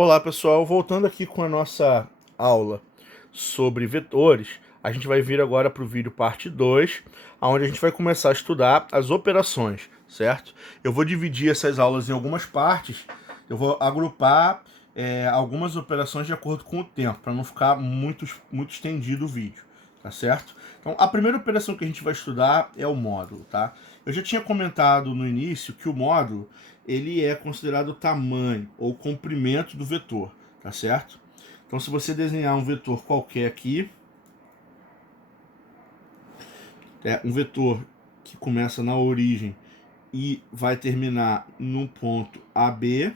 Olá pessoal, voltando aqui com a nossa aula sobre vetores, a gente vai vir agora para o vídeo parte 2, onde a gente vai começar a estudar as operações, certo? Eu vou dividir essas aulas em algumas partes, eu vou agrupar algumas operações de acordo com o tempo, para não ficar muito estendido o vídeo, tá certo? Então a primeira operação que a gente vai estudar é o módulo, tá? Eu já tinha comentado no início que o módulo ele é considerado o tamanho ou comprimento do vetor, tá certo? Então, se você desenhar um vetor qualquer aqui, um vetor que começa na origem e vai terminar num ponto AB,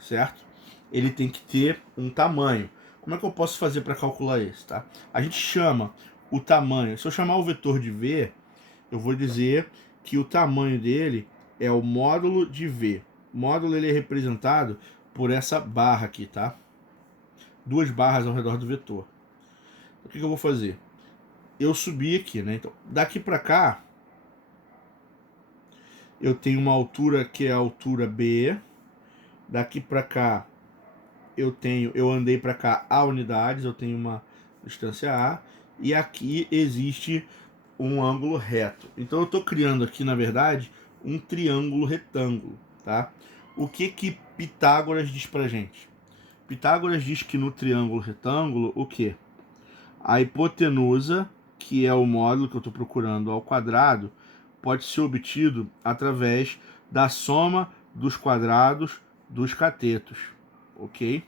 certo? Ele tem que ter um tamanho. Como é que eu posso fazer para calcular isso, tá? A gente chama o tamanho, se eu chamar o vetor de V, eu vou dizer que o tamanho dele é o módulo de V. O módulo ele é representado por essa barra aqui, tá? Duas barras ao redor do vetor. O que eu vou fazer? Eu subi aqui, né? Então, daqui para cá, eu tenho uma altura que é a altura B. Daqui para cá, eu andei para cá A unidades, eu tenho uma distância A. E aqui existe um ângulo reto. Então eu estou criando aqui, na verdade, um triângulo retângulo, tá? O que Pitágoras diz pra gente? Pitágoras diz que no triângulo retângulo, o quê? A hipotenusa, que é o módulo que eu estou procurando ao quadrado, pode ser obtido através da soma dos quadrados dos catetos, ok?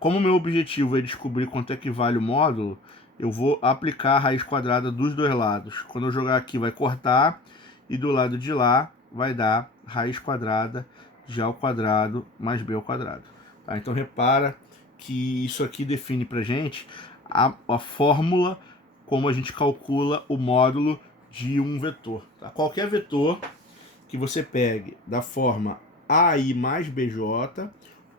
Como o meu objetivo é descobrir quanto é que vale o módulo, eu vou aplicar a raiz quadrada dos dois lados. Quando eu jogar aqui vai cortar e do lado de lá vai dar raiz quadrada de A ao quadrado mais B ao quadrado. Tá? Então repara que isso aqui define pra gente a fórmula como a gente calcula o módulo de um vetor. Tá? Qualquer vetor que você pegue da forma AI mais BJ,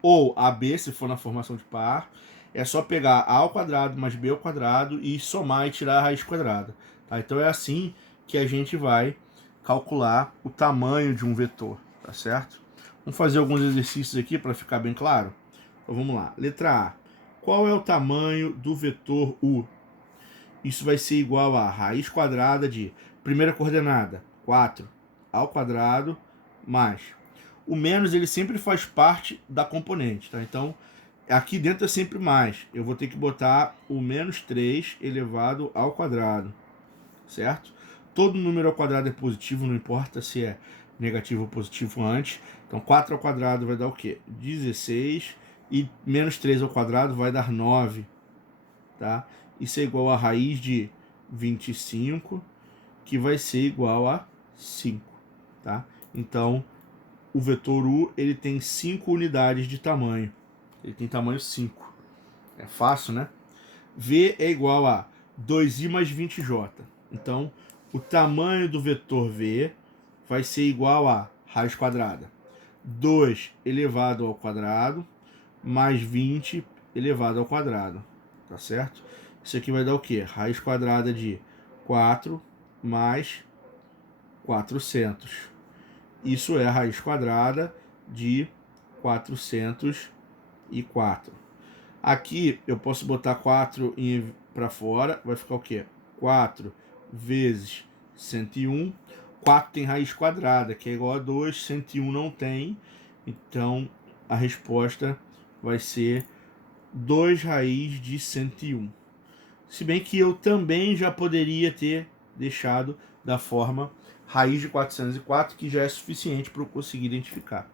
ou AB, se for na formação de par, é só pegar A ao quadrado mais B ao quadrado e somar e tirar a raiz quadrada. Tá? Então é assim que a gente vai calcular o tamanho de um vetor, tá certo? Vamos fazer alguns exercícios aqui para ficar bem claro? Então vamos lá. Letra A. Qual é o tamanho do vetor U? Isso vai ser igual a raiz quadrada de primeira coordenada, 4, ao quadrado, mais. O menos ele sempre faz parte da componente, tá? Então, aqui dentro é sempre mais. Eu vou ter que botar o menos 3 elevado ao quadrado, certo? Todo número ao quadrado é positivo, não importa se é negativo ou positivo antes. Então, 4 ao quadrado vai dar o quê? 16. E menos 3 ao quadrado vai dar 9, tá? Isso é igual a raiz de 25, que vai ser igual a 5, tá? Então, o vetor U ele tem 5 unidades de tamanho. Ele tem tamanho 5. É fácil, né? V é igual a 2i mais 20j. Então, o tamanho do vetor V vai ser igual a raiz quadrada 2 elevado ao quadrado mais 20 elevado ao quadrado. Tá certo? Isso aqui vai dar o quê? Raiz quadrada de 4 mais 400. Isso é a raiz quadrada de 404. Aqui eu posso botar 4 para fora, vai ficar o quê? 4 vezes 101. 4 tem raiz quadrada, que é igual a 2, 101 não tem. Então a resposta vai ser 2 raiz de 101. Se bem que eu também já poderia ter deixado da forma raiz de 404, que já é suficiente para eu conseguir identificar.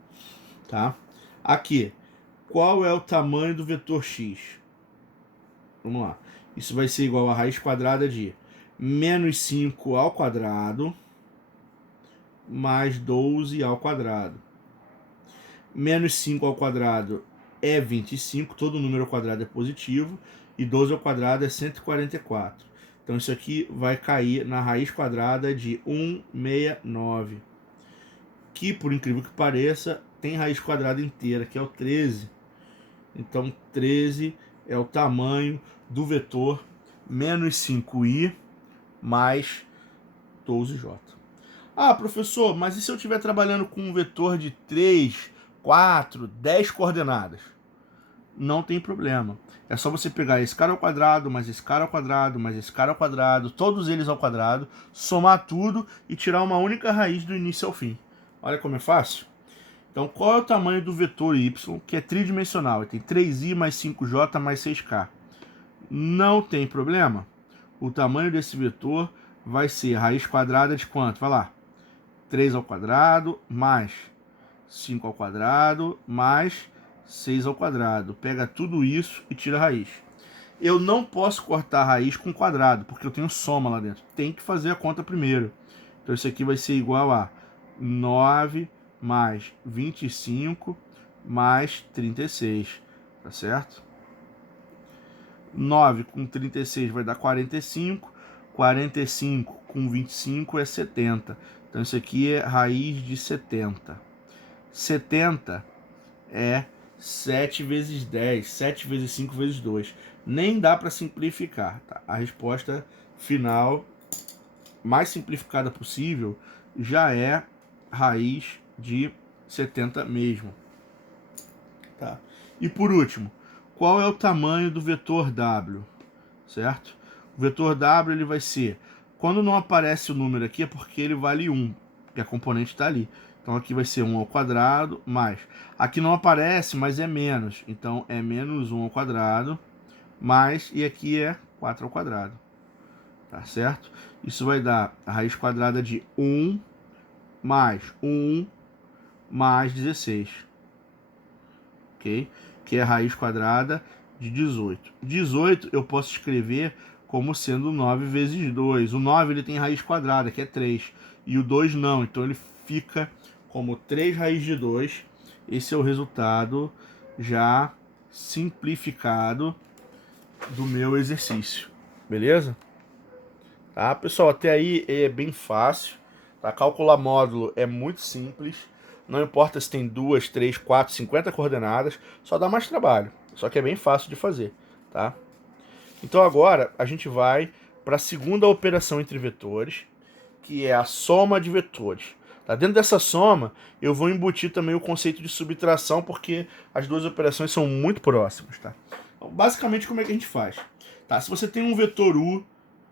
Tá? Aqui, qual é o tamanho do vetor x? Vamos lá. Isso vai ser igual a raiz quadrada de menos 5 ao quadrado mais 12 ao quadrado. Menos 5 ao quadrado é 25, todo número ao quadrado é positivo, e 12 ao quadrado é 144. Então isso aqui vai cair na raiz quadrada de 169, que por incrível que pareça tem raiz quadrada inteira, que é o 13. Então 13 é o tamanho do vetor menos 5i mais 12j. Ah, professor, mas e se eu estiver trabalhando com um vetor de 3 4, 10 coordenadas. Não tem problema. É só você pegar esse cara ao quadrado, mais esse cara ao quadrado, mais esse cara ao quadrado, todos eles ao quadrado, somar tudo e tirar uma única raiz do início ao fim. Olha como é fácil. Então, qual é o tamanho do vetor y, que é tridimensional? Ele tem 3i mais 5j mais 6k. Não tem problema. O tamanho desse vetor vai ser raiz quadrada de quanto? Vai lá. 3 ao quadrado mais 5 ao quadrado mais 6 ao quadrado. Pega tudo isso e tira a raiz. Eu não posso cortar a raiz com quadrado, porque eu tenho soma lá dentro. Tem que fazer a conta primeiro. Então isso aqui vai ser igual a 9 mais 25 mais 36. Tá certo? 9 com 36 vai dar 45. 45 com 25 é 70. Então isso aqui é raiz de 70. 70 é 7 vezes 10, 7 vezes 5 vezes 2. Nem dá para simplificar. Tá? A resposta final, mais simplificada possível, já é raiz de 70 mesmo. Tá? E por último, qual é o tamanho do vetor W? Certo? O vetor W ele vai ser, quando não aparece o número aqui é porque ele vale 1, que a componente está ali. Então aqui vai ser 1 ao quadrado mais. Aqui não aparece, mas é menos. Então é menos 1 ao quadrado mais, e aqui é 4 ao quadrado. Tá certo? Isso vai dar a raiz quadrada de 1 mais 1 mais 16. Ok? Que é a raiz quadrada de 18. 18 eu posso escrever como sendo 9 vezes 2. O 9 ele tem raiz quadrada, que é 3. E o 2 não. Então ele fica como 3 raiz de 2. Esse é o resultado já simplificado do meu exercício. Beleza? Tá, pessoal? Até aí é bem fácil. Tá? Calcular módulo é muito simples. Não importa se tem 2, 3, 4, 50 coordenadas. Só dá mais trabalho. Só que é bem fácil de fazer. Tá? Então agora a gente vai para a segunda operação entre vetores, que é a soma de vetores. Tá? Dentro dessa soma, eu vou embutir também o conceito de subtração, porque as duas operações são muito próximas. Tá? Então, basicamente, como é que a gente faz? Tá? Se você tem um vetor U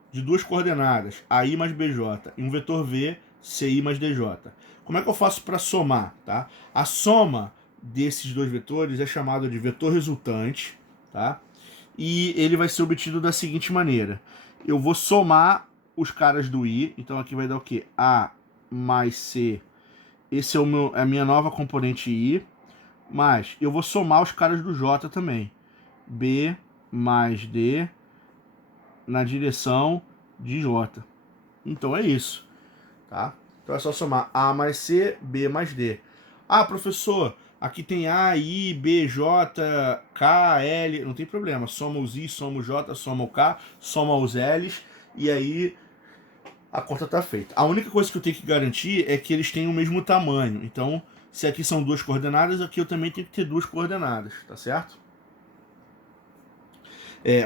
de duas coordenadas, AI mais BJ, e um vetor V, CI mais DJ, como é que eu faço para somar? Tá? A soma desses dois vetores é chamada de vetor resultante, tá? E ele vai ser obtido da seguinte maneira. Eu vou somar os caras do I, então aqui vai dar o quê? A mais C, esse é a minha nova componente I, mas eu vou somar os caras do J também. B mais D na direção de J. Então é isso, tá? Então é só somar A mais C, B mais D. Ah, professor, aqui tem A, I, B, J, K, L, não tem problema. Soma os I, soma o J, soma o K, soma os L's e aí a conta está feita. A única coisa que eu tenho que garantir é que eles tenham o mesmo tamanho. Então, se aqui são duas coordenadas, aqui eu também tenho que ter duas coordenadas, tá certo?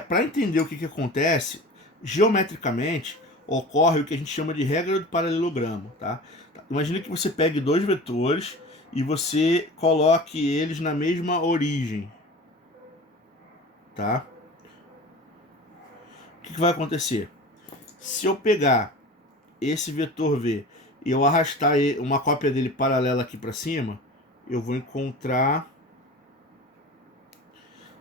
Para entender o que acontece, geometricamente, ocorre o que a gente chama de regra do paralelogramo. Tá? Imagina que você pegue dois vetores e você coloque eles na mesma origem. Tá? O que vai acontecer? Se eu pegar esse vetor V e eu arrastar uma cópia dele paralela aqui para cima, eu vou encontrar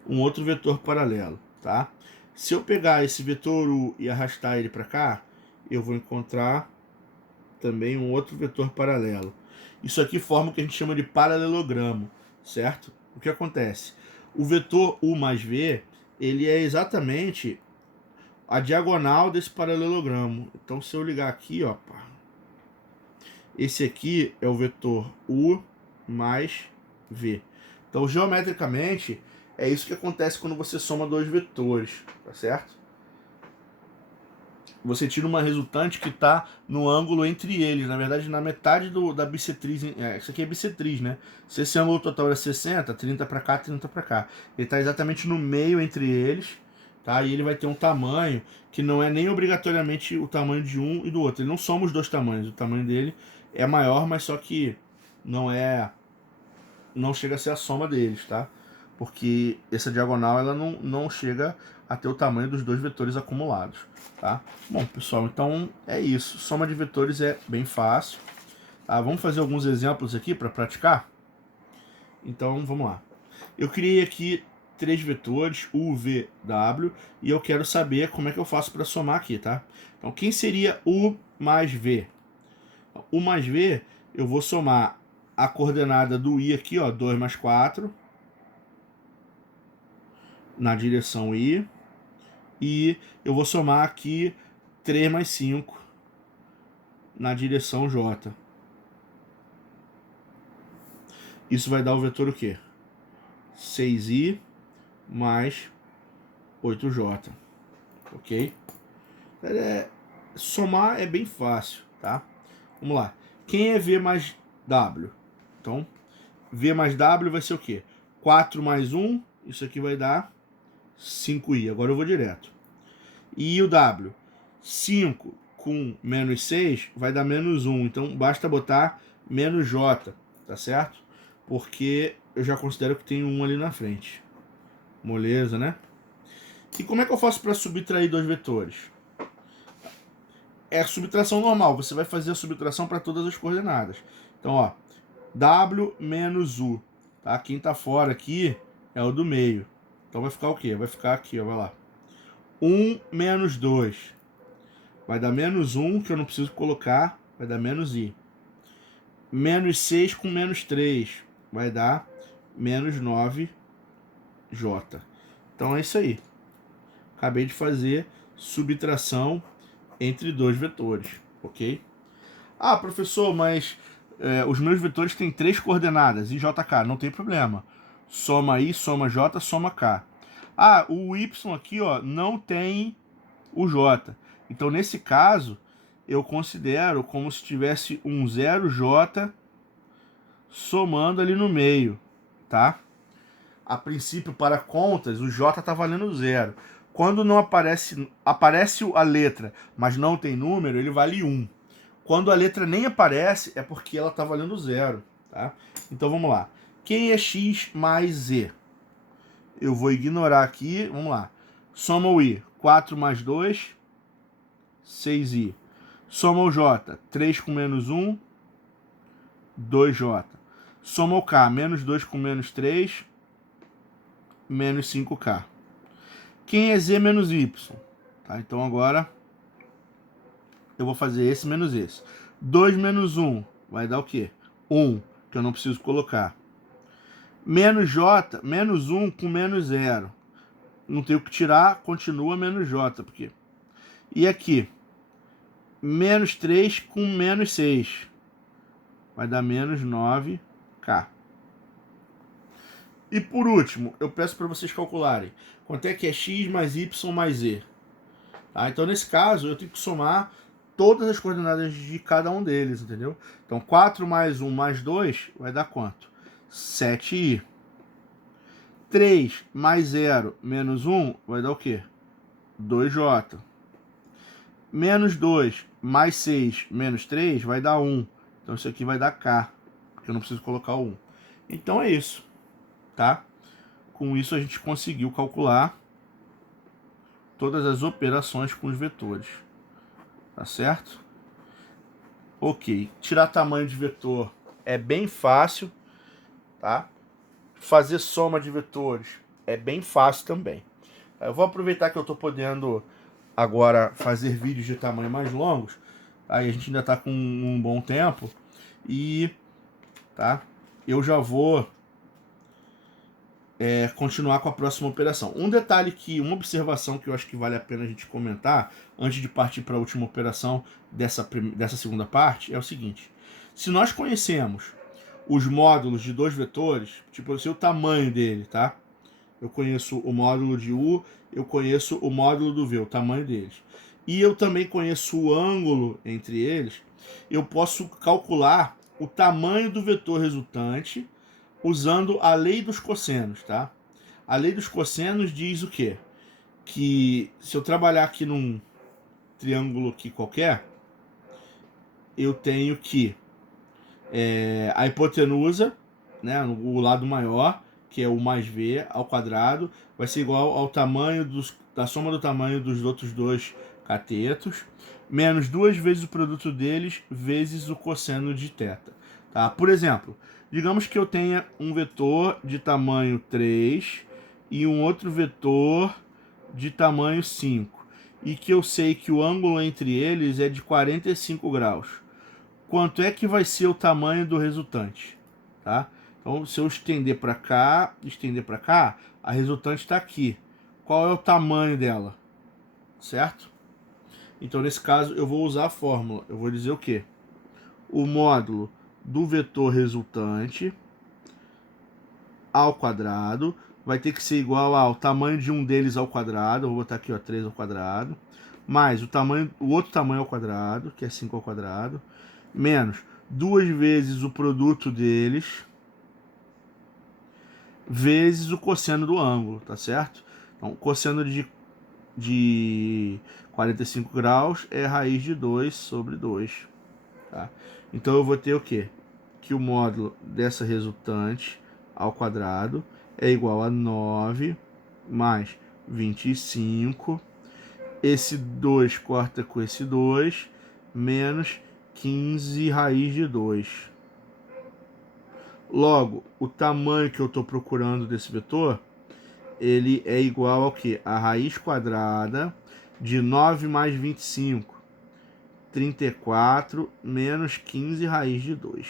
um outro vetor paralelo. Tá? Se eu pegar esse vetor U e arrastar ele para cá, eu vou encontrar também um outro vetor paralelo. Isso aqui forma o que a gente chama de paralelogramo, certo? O que acontece? O vetor U mais V, ele é exatamente a diagonal desse paralelogramo. Então, se eu ligar aqui, ó, esse aqui é o vetor U mais V. Então, geometricamente, é isso que acontece quando você soma dois vetores, tá certo? Você tira uma resultante que está no ângulo entre eles, na verdade na metade da bissetriz. Isso aqui é bissetriz, né? Se esse ângulo total é 60, 30 para cá, 30 para cá. Ele está exatamente no meio entre eles, tá? E ele vai ter um tamanho que não é nem obrigatoriamente o tamanho de um e do outro. Ele não soma os dois tamanhos, o tamanho dele é maior, mas só que não é não chega a ser a soma deles, tá? Porque essa diagonal ela não chega a ter o tamanho dos dois vetores acumulados, tá? Bom, pessoal, então é isso. Soma de vetores é bem fácil. Tá? Vamos fazer alguns exemplos aqui para praticar? Então, vamos lá. Eu criei aqui 3 vetores, U, V, W, e eu quero saber como é que eu faço para somar aqui, tá? Então, quem seria U mais V? U mais V, eu vou somar a coordenada do I aqui, ó, 2 mais 4, na direção I, e eu vou somar aqui 3 mais 5 na direção J. Isso vai dar o vetor o quê? 6i mais 8j, ok? Somar é bem fácil, tá? Vamos lá. Quem é V mais W? Então, V mais W vai ser o quê? 4 mais 1, isso aqui vai dar 5i. Agora eu vou direto. E o W? 5 com menos 6 vai dar menos 1. Então, basta botar menos J, tá certo? Porque eu já considero que tem 1 ali na frente. Moleza, né? E como é que eu faço para subtrair dois vetores? É a subtração normal, você vai fazer a subtração para todas as coordenadas. Então, ó, W menos U, tá? Quem tá fora aqui é o do meio. Então vai ficar o quê? Vai ficar aqui, ó, vai lá. 1 menos 2. Vai dar menos 1, que eu não preciso colocar, vai dar menos I. Menos 6 com menos 3, vai dar menos 9J. Então é isso aí. Acabei de fazer subtração entre dois vetores, ok? Ah, professor, mas os meus vetores têm 3 coordenadas, I, J, K, não tem problema. Soma I, soma J, soma K. Ah, o Y aqui, ó, não tem o J. Então, nesse caso, eu considero como se tivesse um 0J somando ali no meio, tá? A princípio, para contas, o J está valendo 0. Quando não aparece a letra, mas não tem número, ele vale 1. Quando a letra nem aparece, é porque ela está valendo 0, tá? Então vamos lá. Quem é x mais z? Eu vou ignorar aqui, vamos lá. Soma o i, 4 mais 2, 6i. Soma o j, 3 com menos 1, 2j. Soma o k, menos 2 com menos 3, menos 5k. Quem é z menos y? Tá, então agora eu vou fazer esse menos esse. 2 menos 1 vai dar o quê? 1, que eu não preciso colocar. Menos j, menos 1 com menos 0. Não tenho que tirar, continua menos j. Porque... E aqui, menos 3 com menos 6. Vai dar menos 9k. E por último, eu peço para vocês calcularem quanto é que é x mais y mais z. Tá? Então, nesse caso, eu tenho que somar todas as coordenadas de cada um deles, entendeu? Então, 4 mais 1 mais 2 vai dar quanto? 7i. 3 mais 0 menos 1 vai dar o quê? 2j. Menos 2 mais 6 menos 3 vai dar 1. Então, isso aqui vai dar k, porque eu não preciso colocar o 1. Então, é isso, tá? Com isso, a gente conseguiu calcular todas as operações com os vetores. Tá certo? Ok. Tirar tamanho de vetor é bem fácil, tá? Fazer soma de vetores é bem fácil também. Eu vou aproveitar que eu estou podendo agora fazer vídeos de tamanho mais longos. Aí a gente ainda está com um bom tempo. E tá? Eu já vou continuar com a próxima operação. Um detalhe uma observação que eu acho que vale a pena a gente comentar antes de partir para a última operação dessa segunda parte é o seguinte: se nós conhecemos os módulos de dois vetores, tipo, eu sei o tamanho dele, tá? Eu conheço o módulo de U, eu conheço o módulo do V, o tamanho deles. E eu também conheço o ângulo entre eles. Eu posso calcular o tamanho do vetor resultante usando a lei dos cossenos, tá? A lei dos cossenos diz o quê? Que se eu trabalhar aqui num triângulo aqui qualquer, eu tenho que a hipotenusa né, o lado maior, que é o mais v ao quadrado, vai ser igual ao tamanho da soma do tamanho dos outros dois catetos, menos 2 vezes o produto deles, vezes o cosseno de θ. Tá? Por exemplo, digamos que eu tenha um vetor de tamanho 3 e um outro vetor de tamanho 5, e que eu sei que o ângulo entre eles é de 45 graus. Quanto é que vai ser o tamanho do resultante? Tá? Então, se eu estender para cá, a resultante está aqui. Qual é o tamanho dela? Certo? Então, nesse caso, eu vou usar a fórmula. Eu vou dizer o quê? O módulo do vetor resultante ao quadrado vai ter que ser igual ao tamanho de um deles ao quadrado. Eu vou botar aqui, ó, 3 ao quadrado. Mais o outro tamanho ao quadrado, que é 5 ao quadrado. Menos 2 vezes o produto deles, vezes o cosseno do ângulo, tá certo? Então, o cosseno de 45 graus é raiz de 2 sobre 2. Tá? Então, eu vou ter o quê? Que o módulo dessa resultante ao quadrado é igual a 9 mais 25. Esse 2 corta com esse 2, menos 15 raiz de 2. Logo, o tamanho que eu estou procurando desse vetor, ele é igual ao que? A raiz quadrada de 9 mais 25, 34, menos 15 raiz de 2.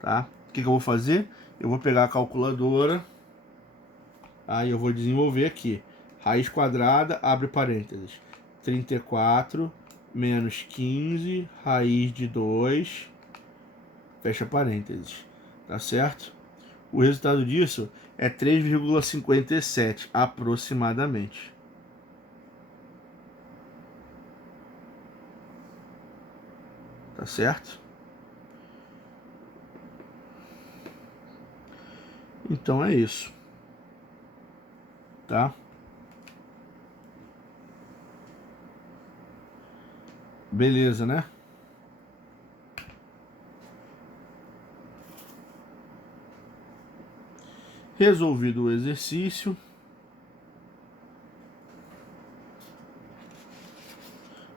Tá? O que eu vou fazer? Eu vou pegar a calculadora, aí eu vou desenvolver aqui. Raiz quadrada, abre parênteses, 34 menos 15, raiz de 2, fecha parênteses. Tá certo? O resultado disso é 3,57 aproximadamente. Tá certo? Então é isso. Tá? Beleza, né? Resolvido o exercício.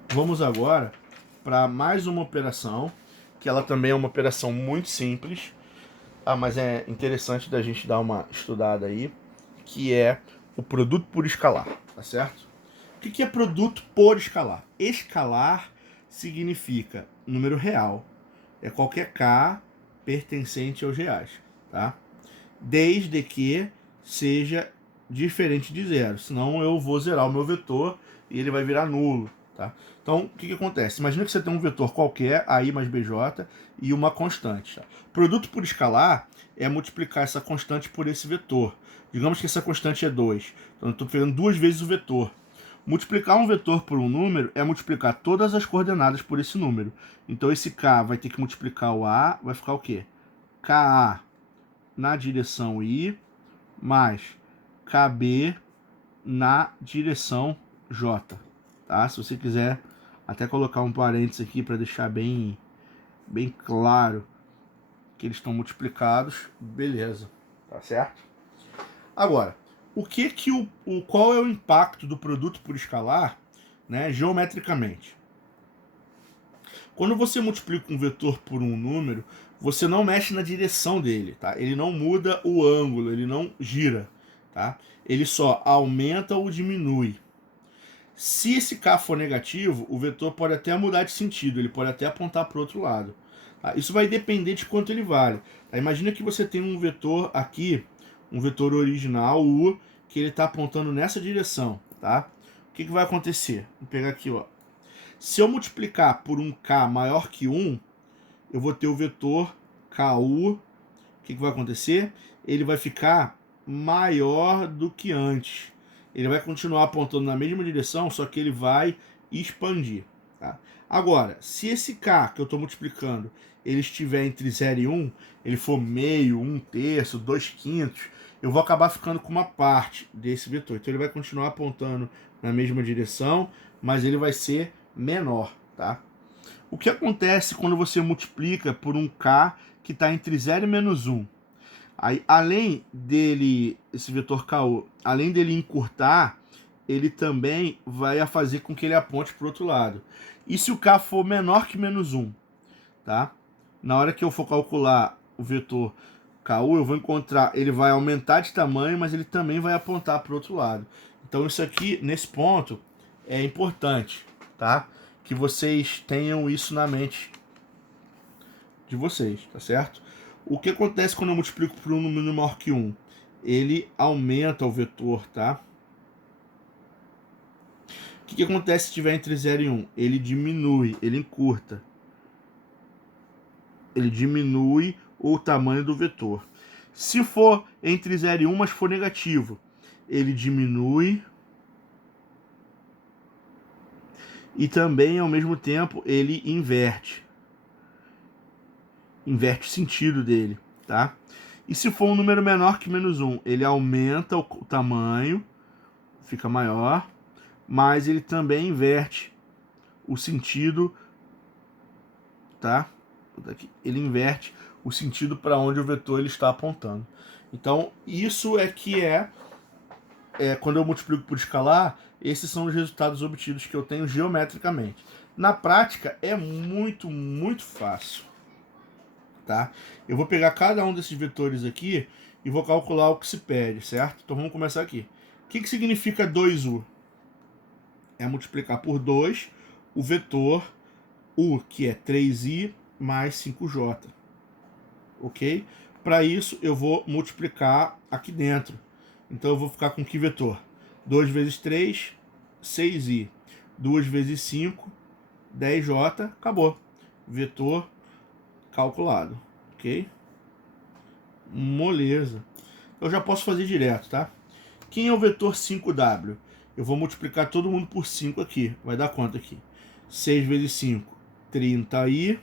Vamos agora para mais uma operação, que ela também é uma operação muito simples, mas é interessante da gente dar uma estudada aí, que é o produto por escalar, tá certo? O que é produto por escalar? Escalar significa número real, é qualquer k pertencente aos reais, tá? Desde que seja diferente de zero, senão eu vou zerar o meu vetor e ele vai virar nulo, tá? Então, o que acontece? Imagina que você tem um vetor qualquer, AI mais BJ, e uma constante. Tá? Produto por escalar é multiplicar essa constante por esse vetor. Digamos que essa constante é 2. Então, eu estou pegando 2 vezes o vetor. Multiplicar um vetor por um número é multiplicar todas as coordenadas por esse número. Então, esse k vai ter que multiplicar o a, vai ficar o quê? Ka na direção I, mais KB na direção J. Tá? Se você quiser até colocar um parênteses aqui para deixar bem claro que eles estão multiplicados, beleza, tá certo? Agora, qual é o impacto do produto por escalar, né, geometricamente? Quando você multiplica um vetor por um número, você não mexe na direção dele, tá? Ele não muda o ângulo, ele não gira, tá? Ele só aumenta ou diminui. Se esse k for negativo, o vetor pode até mudar de sentido, ele pode até apontar para o outro lado. Tá? Isso vai depender de quanto ele vale. Tá? Imagina que você tem um vetor aqui, um vetor original, u, que ele está apontando nessa direção. Tá? O que vai acontecer? Vou pegar aqui, ó. Se eu multiplicar por um k maior que 1, eu vou ter o vetor ku. O que vai acontecer? Ele vai ficar maior do que antes. Ele vai continuar apontando na mesma direção, só que ele vai expandir. Tá? Agora, se esse k que eu estou multiplicando, ele estiver entre 0 e 1, ele for meio, 1/3, 2/5, eu vou acabar ficando com uma parte desse vetor. Então ele vai continuar apontando na mesma direção, mas ele vai ser menor. Tá? O que acontece quando você multiplica por um k que está entre 0 e menos 1. Aí, além dele, esse vetor KU, além dele encurtar, ele também vai fazer com que ele aponte para o outro lado. E se o K for menor que menos 1, tá? Na hora que eu for calcular o vetor KU, eu vou encontrar, ele vai aumentar de tamanho, mas ele também vai apontar para o outro lado. Então isso aqui, nesse ponto, é importante, tá? Que vocês tenham isso na mente de vocês, tá certo? O que acontece quando eu multiplico por um número maior que 1? Ele aumenta o vetor, tá? O que acontece se estiver entre 0 e 1? Ele diminui, ele encurta. Ele diminui o tamanho do vetor. Se for entre 0 e 1, mas for negativo, ele diminui e também, ao mesmo tempo, ele inverte. Inverte o sentido dele, tá? E se for um número menor que menos 1, ele aumenta o tamanho, fica maior, mas ele também inverte o sentido, tá? Ele inverte o sentido para onde o vetor ele está apontando. Então, isso é que quando eu multiplico por escalar, esses são os resultados obtidos que eu tenho geometricamente. Na prática, é muito, muito fácil. Tá? Eu vou pegar cada um desses vetores aqui e vou calcular o que se pede, certo? Então vamos começar aqui. O que significa 2u? É multiplicar por 2 o vetor u, que é 3i mais 5j. Ok? Para isso, eu vou multiplicar aqui dentro. Então eu vou ficar com que vetor? 2 vezes 3, 6i. 2 vezes 5, 10j. Acabou. Vetor calculado, ok? Moleza. Eu já posso fazer direto, tá? Quem é o vetor 5w? Eu vou multiplicar todo mundo por 5 aqui. Vai dar quanto aqui? 6 vezes 5, 30i.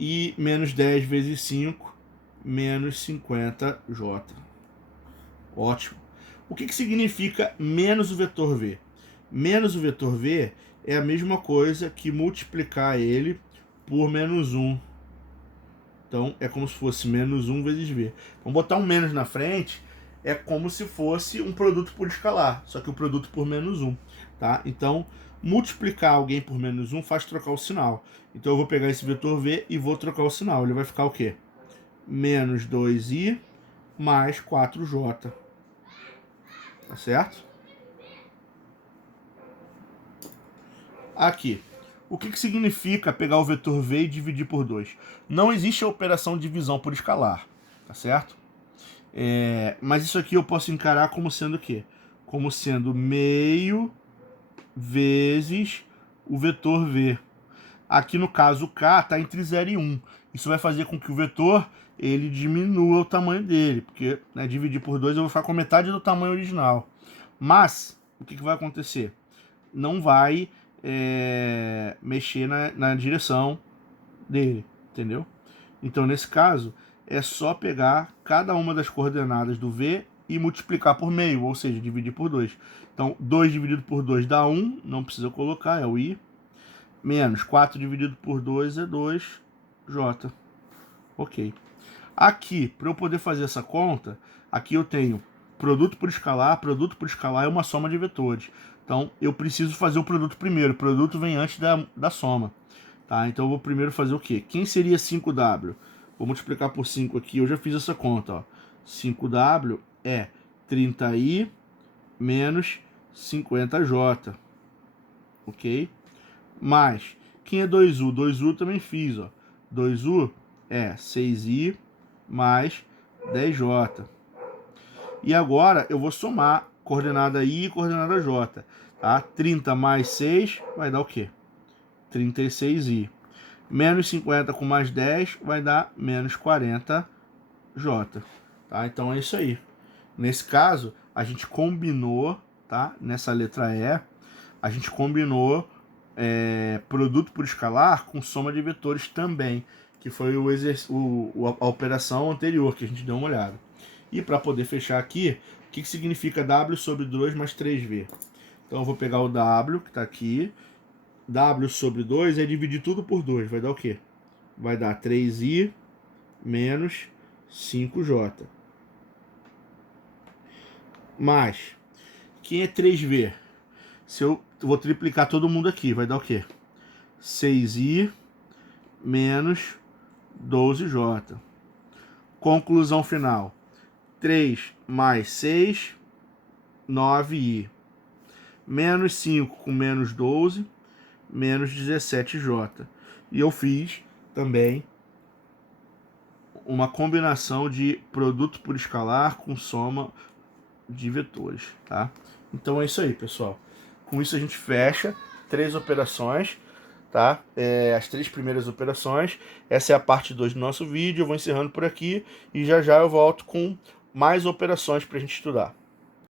E menos 10 vezes 5, menos 50j. Ótimo. O que significa menos o vetor v? Menos o vetor v é a mesma coisa que multiplicar ele por menos 1. Então, é como se fosse menos 1 vezes v. Vamos botar um menos na frente, é como se fosse um produto por escalar, só que o produto por menos 1. Tá? Então, multiplicar alguém por menos 1 faz trocar o sinal. Então, eu vou pegar esse vetor v e vou trocar o sinal. Ele vai ficar o quê? Menos 2i mais 4j. Tá certo? Aqui. O que significa pegar o vetor v e dividir por 2? Não existe a operação de divisão por escalar, tá certo? Mas isso aqui eu posso encarar como sendo o quê? Como sendo meio vezes o vetor v. Aqui no caso o k está entre 0 e 1. Isso vai fazer com que o vetor ele diminua o tamanho dele, porque dividir por 2 eu vou ficar com metade do tamanho original. Mas, o que vai acontecer? Não vai mexer na direção dele, entendeu? Então, nesse caso, é só pegar cada uma das coordenadas do v e multiplicar por meio, ou seja, dividir por 2. Então, 2 dividido por 2 dá 1, não precisa colocar, é o i. Menos 4 dividido por 2 é 2j. Ok. Aqui, para eu poder fazer essa conta, aqui eu tenho produto por escalar é uma soma de vetores. Então, eu preciso fazer o produto primeiro. O produto vem antes da soma. Tá? Então, eu vou primeiro fazer o quê? Quem seria 5w? Vou multiplicar por 5 aqui. Eu já fiz essa conta. Ó. 5w é 30i menos 50j. Ok? Mais, quem é 2u? 2u também fiz. Ó. 2u é 6i mais 10j. E agora eu vou somar coordenada i e coordenada j. Tá? 30 mais 6 vai dar o quê? 36i. Menos 50 com mais 10 vai dar menos 40j. Tá? Então é isso aí. Nesse caso, a gente combinou, tá? Nessa letra E, a gente combinou produto por escalar com soma de vetores também, que foi a operação anterior que a gente deu uma olhada. E para poder fechar aqui, o que significa w sobre 2 mais 3v? Então eu vou pegar o w, que está aqui. W sobre 2 é dividir tudo por 2, vai dar o quê? vai dar 3i menos 5j. Mais, quem é 3v? Se eu vou triplicar todo mundo aqui, vai dar o quê? 6i menos 12j. Conclusão final. 3 mais 6, 9i. Menos 5 com menos 12, menos 17j. E eu fiz também uma combinação de produto por escalar com soma de vetores, tá? Então é isso aí, pessoal. Com isso a gente fecha 3 operações, tá? As 3 primeiras operações. Essa é a parte 2 do nosso vídeo. Eu vou encerrando por aqui e já já eu volto com mais operações para a gente estudar.